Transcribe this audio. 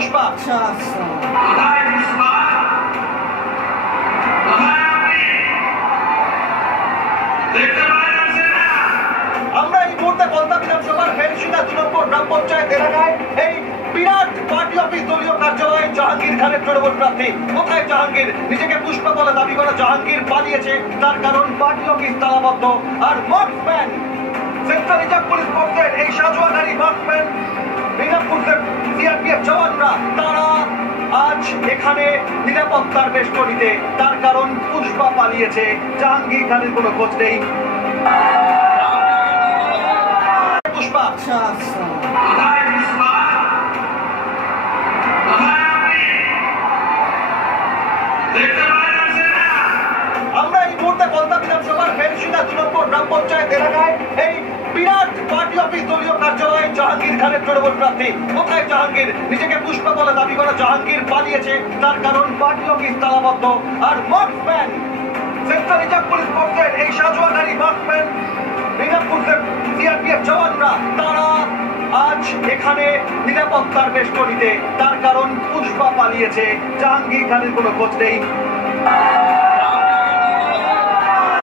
পুষ্পা কোথায় পুষ্পা? কোথায় আপনি? দেখতে পাই যাচ্ছে না। আমরা এই মুহূর্তে কলতা বিধানসভার ফেরশিদা 2 নম্বর গ্রাম পঞ্চায়েত এলাকায় এই বিরাট পার্টি অফিস দলীয় কার্যালয়ে জাহাঙ্গীর খানের তৃণমূল প্রার্থী। কোথায় জাহাঙ্গীর? নিজেকে পুষ্পা বলে দাবি করা জাহাঙ্গীর পালিয়েছে, তার কারণ পার্টি অফিস তালাবদ্ধ। আর মার্কসম্যান সেন্ট্রাল রিজার্ভ পুলিশ ফোর্সের এই সাজোয়াগাড়ি মার্কসম্যান রিজার্ভ পুলিশের সিআরপিএফ জওয়ানরা তারা আজ এখানে নিরাপত্তার বেষ্টনীতে, তার কারণ পুষ্পা পালিয়েছে, জাহাঙ্গীর খানের কোনো খোঁজ নেই। পুষ্পা কোথায় পুষ্পা? কোথায় আপনি? দেখতে পাই যাচ্ছে না। আমরা এই মুহূর্তে কলতা বিধানসভার ফেরশিদা 2 নম্বর গ্রাম পঞ্চায়েত এলাকায় এই বিরাট পার্টি অফিস দলীয় কার্যালয়ে জাহাঙ্গীর খানের তৃণমূল প্রার্থী। কোথায় জাহাঙ্গীর? নিজেকে পুষ্পা বলে দাবি করা জাহাঙ্গীর পালিয়েছে, তার কারণ পার্টি অফিস তালাবদ্ধ। আর মার্কসম্যান সেন্ট্রাল রিজার্ভ পুলিশ ফোর্সের এই সাজোয়াগাড়ি মার্কসম্যান রিজার্ভ পুলিশের সিআরপিএফ জওয়ানরা তারা আজ এখানে নিরাপত্তার বেষ্টনীতে, তার কারণ পুষ্পা পালিয়েছে, জাহাঙ্গীর খানের কোনো খোঁজ নেই।